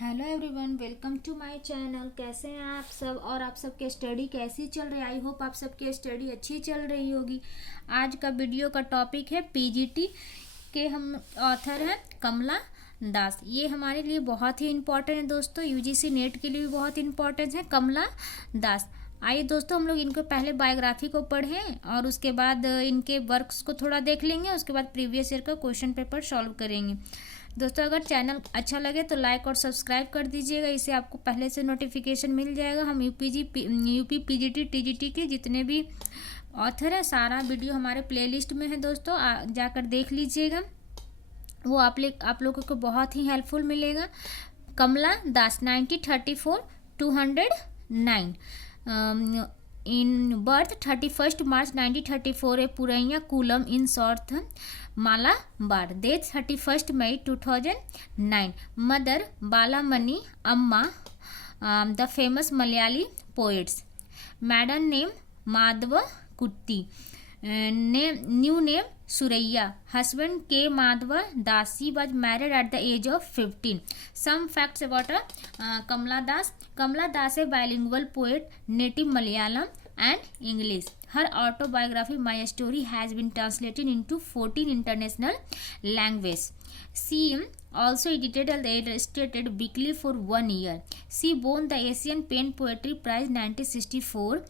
Hello everyone, welcome to my channel. कैसे हैं आप सब और आप सबके स्टडी कैसी चल रही है? आई होप आप सबकी स्टडी अच्छी चल रही होगी। आज का वीडियो का टॉपिक है पीजीटी के हम ऑथर हैं कमला दास। ये हमारे लिए बहुत ही इम्पोर्टेंट है दोस्तों, यूजीसी नेट के लिए भी बहुत इम्पोर्टेंट है कमला दास। आइए दोस्तों, हम लोग इनको पहले बायोग्राफी को पढ़ें और उसके बाद इनके वर्क्स को थोड़ा देख लेंगे। उसके बाद प्रीवियस ईयर का क्वेश्चन पेपर सॉल्व करेंगे। दोस्तों, अगर चैनल अच्छा लगे तो लाइक और सब्सक्राइब कर दीजिएगा, इससे आपको पहले से नोटिफिकेशन मिल जाएगा। हम यूपी पीजीटी टीजीटी के जितने भी ऑथर है सारा वीडियो हमारे प्लेलिस्ट में है दोस्तों, जाकर देख लीजिएगा। वो आप लोगों को बहुत ही हेल्पफुल मिलेगा। Kamala Das 1934 209 in birth 31 March 1934 a Punnayurkulam in south Malabar. Death 31 May 2009। Mother Balamani Amma the famous Malayali poets. Maiden name Madhavikutty. New name Suraya. Husband K. Madhava Das. She was married at the age of 15. Some facts about Kamala Das. Kamala Das is a bilingual poet, native Malayalam and English. Her autobiography, My Story, has been translated into 14 international languages. She also edited and illustrated weekly for 1 year. She won the Asian Pen Poetry Prize 1964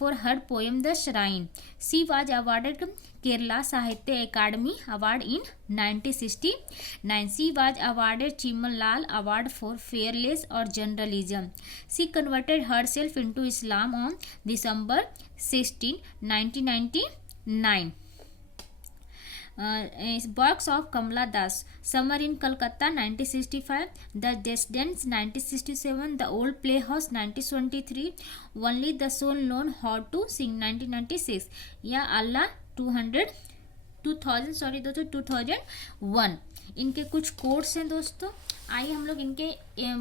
for her poem The Shrine. She was awarded Kerala Sahitya Academy Award in 1969. She was awarded Chimal Award for Fearless or Journalism. She converted herself into Islam on December 16, 1999. Works of Kamala Das. Summer in Calcutta 1965, The Descendants 1967, The Old Playhouse 1923, Only the Soul Known How to Sing 1996, Ya Allah 2001। इनके कुछ quotes हैं दोस्तों। आइए हम लोग इनके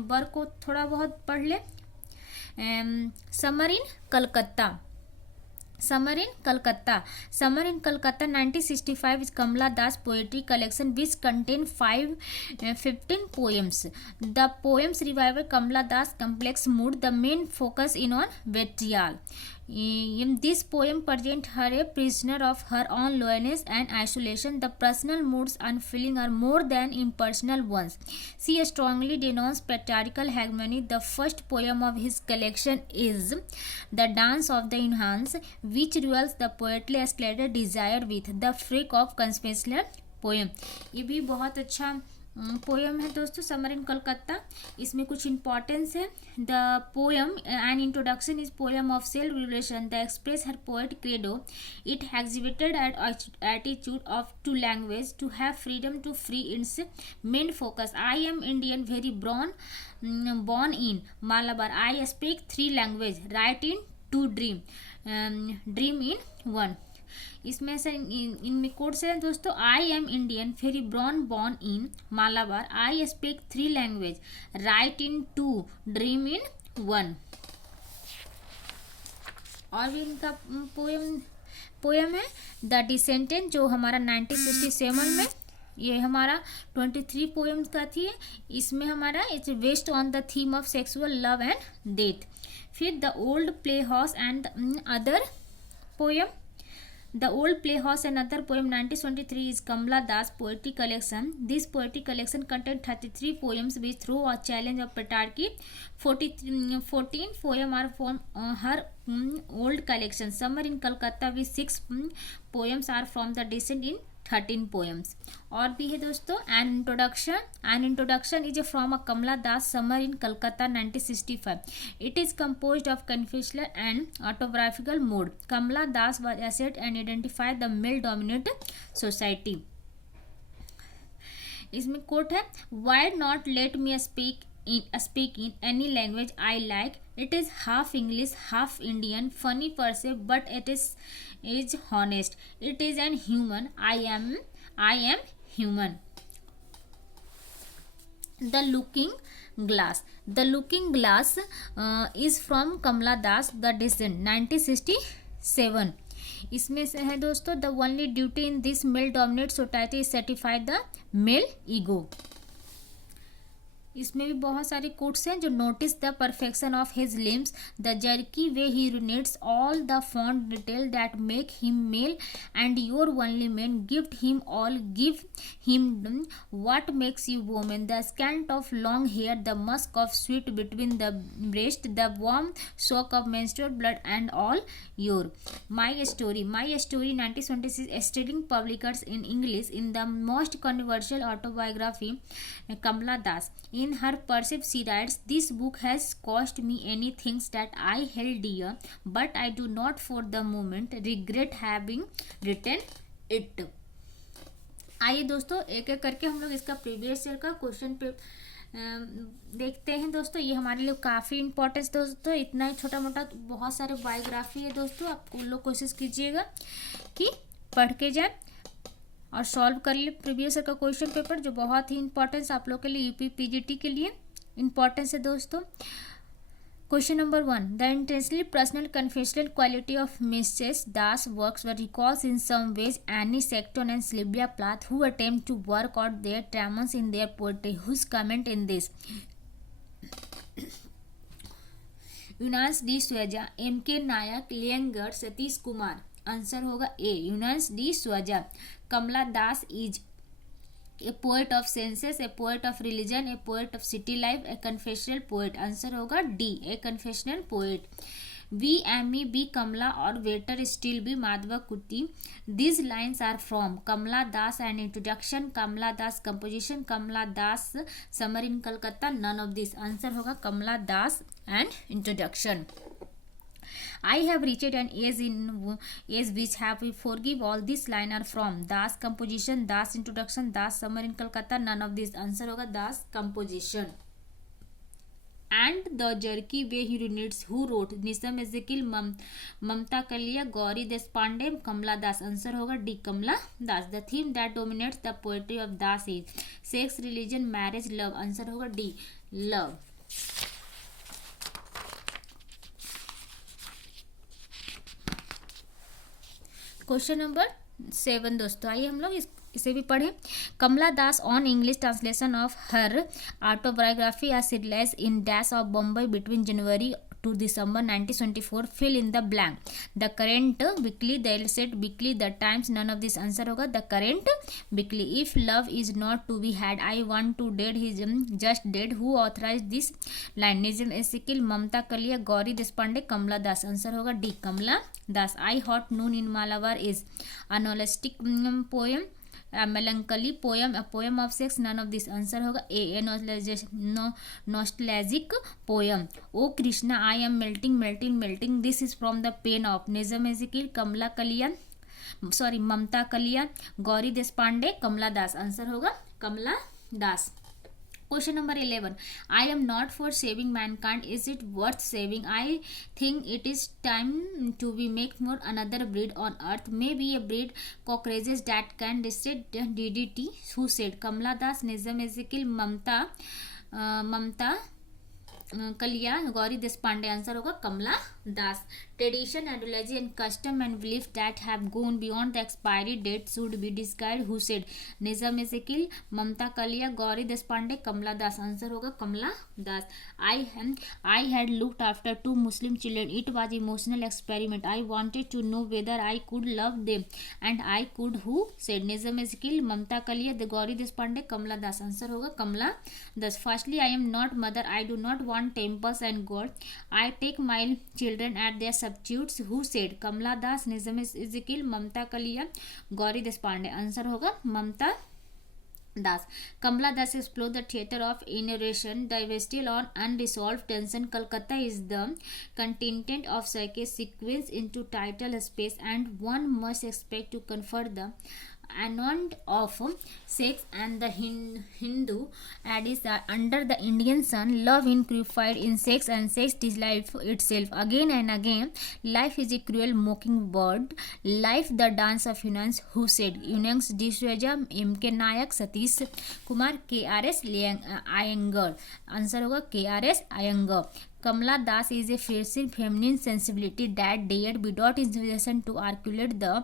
work को थोड़ा बहुत पढ़ लें। Summer in Calcutta. Summer in Calcutta. Summer in Calcutta 1965 is Kamala Das poetry collection which contain 15 poems. The poems revive Kamala Das complex mood. The main focus in on betrayal. In this poem present her a prisoner of her own loneliness and isolation. The personal moods and feelings are more than impersonal ones. She strongly denounced patriarchal hegemony. The first poem of his collection is The Dance of the Enhance, which duels the poetry escalated desire with the freak of conventional poem. ये भी बहुत अच्छा poem है दोस्तों, summer in Calcutta. इसमें कुछ importance है। The poem an introduction is poem of self relation the express her poet credo. It exhibited attitude of to language to have freedom to free its main focus. I am Indian very born in Malabar. I speak 3 languages. Write in 2 dream. Dream in 1. इसमें से इनमें codes हैं दोस्तों। आई am Indian very born in Malabar. I speak 3 language. Right in 2 dream इन 1। और भी इनका poem है the डिसेंटेंट, जो हमारा 1967 में, ये हमारा 23 पोएम्स का थी। इसमें हमारा its based on the theme of sexual love and death. फिर the old playhouse and other poem. The Old Playhouse and Other poem 1923 is Kamala Das poetry collection. This poetry collection contains 33 poems which throw a challenge of patriarchy. 14 poems are from her old collection. Summer in Calcutta with 6 poems are from the descent in 13 poems. और भी है दोस्तों an introduction is from a Kamala Das Summer in Calcutta 1965. It is composed of confessional and autobiographical mode. Kamala Das was assert and identify the male dominant society. इसमें coat है why not let me speak in any language I like. It is half English, half Indian, funny per se, but it is honest. It is an human. I am human. The Looking Glass. The Looking Glass is from Kamala Das, The Descent 1967. इसमें से है दोस्तों the only duty in this male dominated society is satisfy the male ego. इसमें भी बहुत सारे quotes हैं जो notice the perfection of his limbs, the jerky way he urinates, all the fond detail that make him male and your only man, gift him all, give him what makes you woman, the scent of long hair, the musk of sweet between the breast, the warm shock of menstrual blood and all your. My story 1926 studying publishers in English in the most controversial autobiography Kamala Das. In her perceived she writes, this book has cost me any things that I held dear, but I do not for the moment regret having written it. आइए दोस्तों एक एक करके हम लोग इसका previous year का question पे देखते हैं दोस्तों। ये हमारे लिए काफ़ी इंपॉर्टेंस दोस्तों, इतना ही छोटा मोटा बहुत सारे बायोग्राफी है दोस्तों। आप लोग कोशिश कीजिएगा कि पढ़ के जाए और सॉल्व कर ले प्रीवियस ईयर का क्वेश्चन पेपर, जो बहुत ही इंपॉर्टेंस आप लोग के लिए यूपी पीजीटी के लिए इंपॉर्टेंस है दोस्तों। Question number 1. The intensely personal confessional quality of Mrs. Das works were recalls in some ways Annie Sexton and Sylvia Plath, who attempt to work out their traumas in their poetry. Whose comment in this? Eunice de Souza, M K Naik, लियंगर, Satish Kumar. Answer होगा A Eunice de Souza. Kamala Das is a poet of senses, a poet of religion, a poet of city life, a confessional poet. Answer होगा D a confessional poet. We Amy B Kamala or Waiter Still be Madhva Kuti. These lines are from Kamala Das and Introduction, Kamala Das Composition, Kamala Das Summer in Calcutta. None of this. Answer होगा Kamala Das and Introduction. I have reached an age which have we forgive all this line are from Das Composition, Das Introduction, Das Summer in Calcutta. None of this. Answer होगा Das Composition. And the jerky way he urinates. Who wrote? Nissim Ezekiel, Mamta Kalia, Gauri Deshpande, Kamala Das. Answer होगा D Kamala Das. The theme that dominates the poetry of Das is sex, religion, marriage, love. Answer होगा D love. Question number 7 दोस्तों, आइए हम लोग इसे भी पढ़ें। Kamala Das on English translation of her autobiography as released in Dash of Bombay between January to December 1924. Fill in the blank. The current weekly, the illustrated weekly, the Times. None of this. Answer होगा the current weekly. If love is not to be had, I want to dead. He just dead. Who authorized this line? Nissim Ezekiel, Mamta Kalia, Gauri Deshpande, Kamala Das. Answer होगा D Kamala Das. I hot noon in Malabar is a novelistic poem, a melancholy poem, a poem of sex. None of this. Answer होगा ए nostalgic poem. O Krishna, I am melting, melting, melting. This is from the pain of. निजम एजिकिल, कमला कलिया, sorry ममता Kalia, Gauri Deshpande, Kamala Das. Answer होगा कमला दास. Question number 11. I am not for saving mankind. Is it worth saving? I think it is time to be make more another breed on earth. Maybe a breed cockroaches that can destroy DDT. Who said? Kamala Das, Nizam Ezekiel, Mamta कलिया, Gauri Deshpande. Answer होगा Kamala Das. Tradition, ideology and custom and belief that have gone beyond the expiry date should be described. Who said? Nissim Ezekiel, Mamta Kalia, Gauri Deshpande, Kamala Das. Answer होगा Kamala Das. I had looked after 2 Muslim children. It was emotional experiment. I wanted to know whether I could love them and I could. Who said? Nissim Ezekiel, Mamta Kalia, the Gauri Deshpande, Kamala Das. Answer होगा Kamala Das. Firstly I am not mother. I do not want temples and God. I take my children at their substitutes. Who said? Kamala Das, Nizam Ezekiel, Mamta Kaliya, Gauri Deshpande. Answer होगा ममता दास. Kamala Das explores the theater of innovation, diversity on unresolved tension. Calcutta is the contingent of psyche sequence into tidal space, and one must expect to convert the anand of sex and the Hindu adage that under the Indian sun love incrucified in sex and sex is life itself. Again and again life is a cruel mockingbird, life the dance of unions. Who said? Unions D. Swaja, M. K. Nayak, Satish Kumar, K. R. S. Iyengar. Answer होगा K. R. S. Iyengar. Kamala Das is a fiercely feminine sensibility that dared without inspiration to articulate the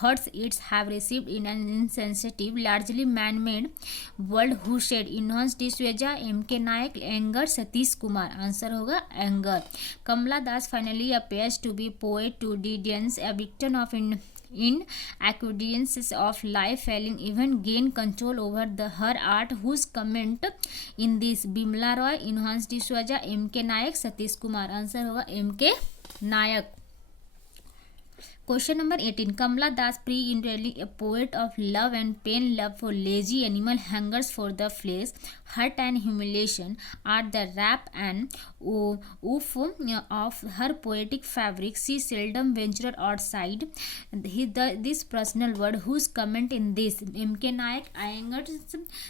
hurts it have received in an insensitive, largely man-made world. Who said enhanced Disweja, M.K. Nayak, anger, Satish Kumar. Answer होगा anger. Kamala Das finally appears to be poet to Didians, a victim of in acquaintances of life, failing even gain control over her art. Whose comment in this? Bimla Roy, enhanced Diswaja, M.K. Nayak, Satish Kumar. Answer होगा M.K. Nayak. Question number 18. Kamala Das, pre-intellectually a poet of love and pain, love for lazy animal, hungers for the flesh, hurt and humiliation are the wrap and oof of her poetic fabric. She seldom ventured outside this personal word. Whose comment in this? M.K. Nayak, Iyengar,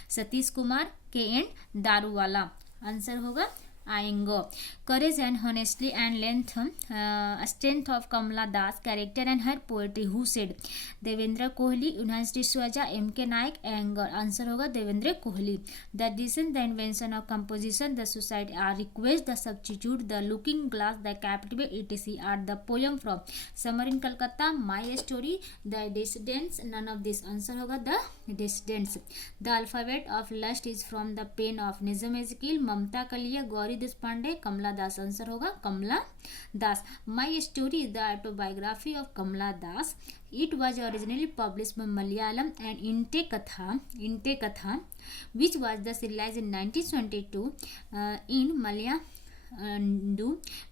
Satish Kumar, K.N. Daruwala. Answer होगा आएंगे. Courage and honesty and length, strength of Kamala Das character and her poetry. Who said? Devendra Kohli, यूनाइटेड स्वेजा, M K Naik, anger. Answer होगा Devendra Kohli. The design, the invention of composition, the society are request, the substitute, the looking glass, the captivate, etc. are the poem from Summer in Calcutta, My Story, The Dissidents. None of this. Answer होगा The Dissidents. The alphabet of lust is from the pen of Nizam Ezekiel, Mamta Kalia, Gauri Deshpande, Kamala Das. Answer होगा Kamala Das. My Story is the autobiography of Kamala Das. It was originally published by Malayalam and Inte Katha, which was the serialized in 1922 in Malayalam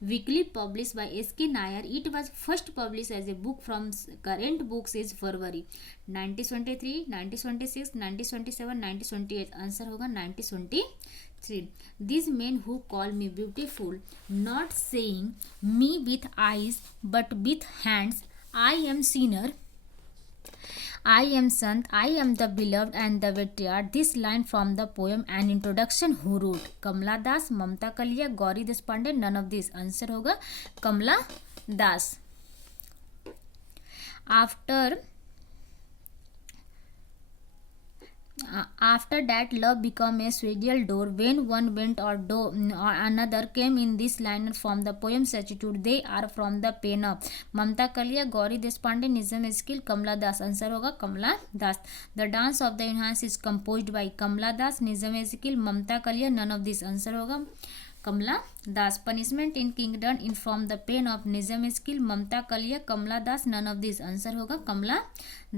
weekly published by S.K. Nair. It was first published as a book from current books is February 1923, 1926, 1927, 1928. Answer होगा 1923. These men who call me beautiful, not saying me with eyes but with hands, I am sinner, I am sant, I am the beloved and the betrayed. This line from the poem and introduction. Who wrote? Kamala Das, Mamta Kalia, Gauri Deshpande. None of these. Answer होगा Kamala Das. After that, love became a swedial door. When one went or another came in this line from the poem substitute. They are from the pen of Mamta Kalia, Gauri Deshpande, Nizam Ezekiel, Kamala Das. Answer होगा Kamala Das. The dance of the enhance is composed by Kamala Das, Nizam Ezekiel, Mamta Kalia. None of this. Answer होगा Kamala Das. Punishment in Kingdom in from the pen of Nizam Ezekiel, Mamta Kalia, Kamala Das. None of this. Answer होगा Kamala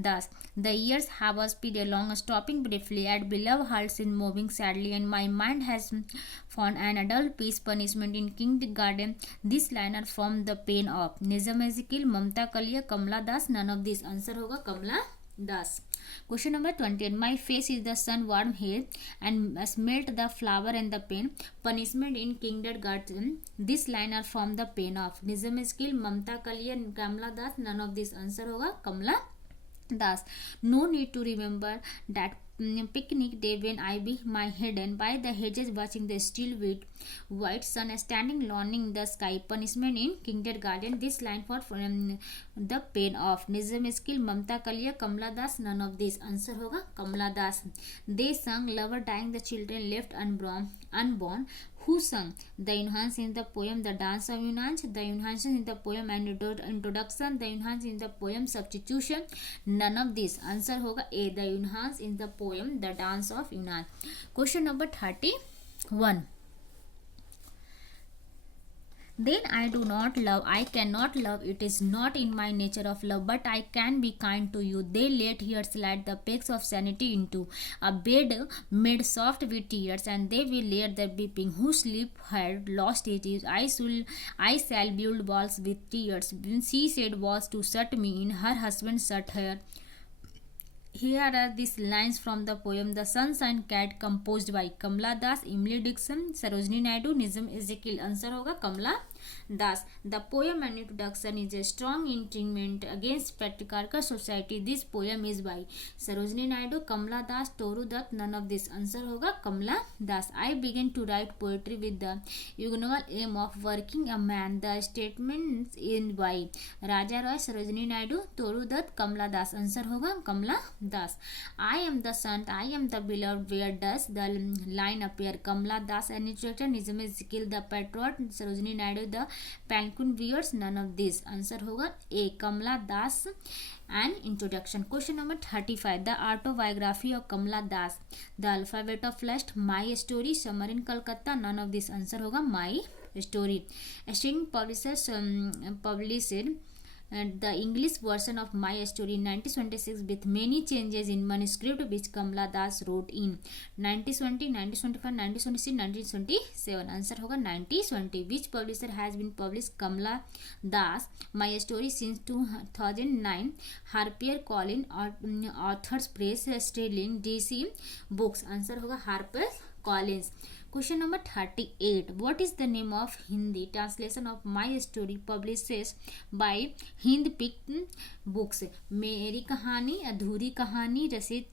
Das. The years have a speed along, stopping briefly at beloved hearts in moving sadly, and my mind has found an adult peace. Punishment in kindergarten. This liner from the pen of Nizam Ezekiel, Mamta Kalia, Kamala Das. None of this. Answer होगा Kamala Das. Question number 20. My face is the sun warm hair and smelt the flower and the pen. Punishment in kindergarten. This line are from the pen of Nizam Ezekiel, Mamta Kalia and Kamala Das. None of this. Answer होगा Kamala Das. No need to remember that picnic day when I be my hidden by the hedges watching the still white sun standing longing in the sky. Punishment in kindergarten. This line for the pen of Nizam Ezekiel, Mamta Kalia, Kamala Das. None of this. Answer होगा Kamala Das. They sung lover dying, the children left unborn. Who sung? The enhance in the poem, the dance of enhance, the enhance in the poem and introduction, the enhance in the poem substitution. None of this. Answer होगा A. The enhance in the poem, the dance of enhance. Question number 31. Then I do not love, I cannot love, it is not in my nature of love, but I can be kind to you. They let here slide the pegs of sanity into a bed made soft with tears, and they will lay their weeping. Whose sleep had lost it, I shall build walls with tears. When she said was to shut me in, her husband shut her. Here are these lines from the poem The Sunshine Cat, composed by Kamala Das, Emily Dixon, Sarojini Naidu, Nizam Ezekiel. Answer होगा Kamala Das. The poem and introduction is a strong indictment against patriarchal society. This poem is by Sarojini Naidu, Kamala Das, Toru Dutt, none of this. Answer होगा Kamala Das. I began to write poetry with the ignoble aim of working a man. The statement in by Raja Roy, Sarojini Naidu, Toru Dutt, Kamala Das. Answer होगा Kamala Das. I am the saint, I am the beloved, where does the line appear. Kamala Das. An instructor Nissim Ezekiel, the patriot, Sarojini Naidu, the palanquin bearers, none of this. Answer होगा A Kamala Das and introduction. Question number 35. The autobiography of Kamala Das. The alphabet of lust, My Story, Summer in Calcutta, none of this. Answer होगा My Story. String publishers published the English version of My Story in 1926 with many changes in manuscript which Kamala Das wrote in 1920, 1925, 1926, 1927. Answer होगा 1920. Which publisher has been published Kamala Das My Story since 2009? Harper Collins Authors Press, Sterling DC Books. Answer होगा Harper Collins. Question number 38. What is the name of Hindi translation of My Story published by Hind Picked Books? मेरी कहानी, अधूरी कहानी, रसीद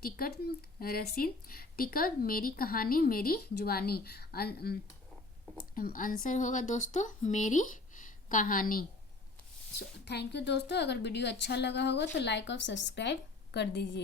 ticket, मेरी कहानी, मेरी जुबानी। आंसर होगा दोस्तों मेरी कहानी। थैंक यू दोस्तों। अगर वीडियो अच्छा लगा होगा तो लाइक और सब्सक्राइब कर दीजिए।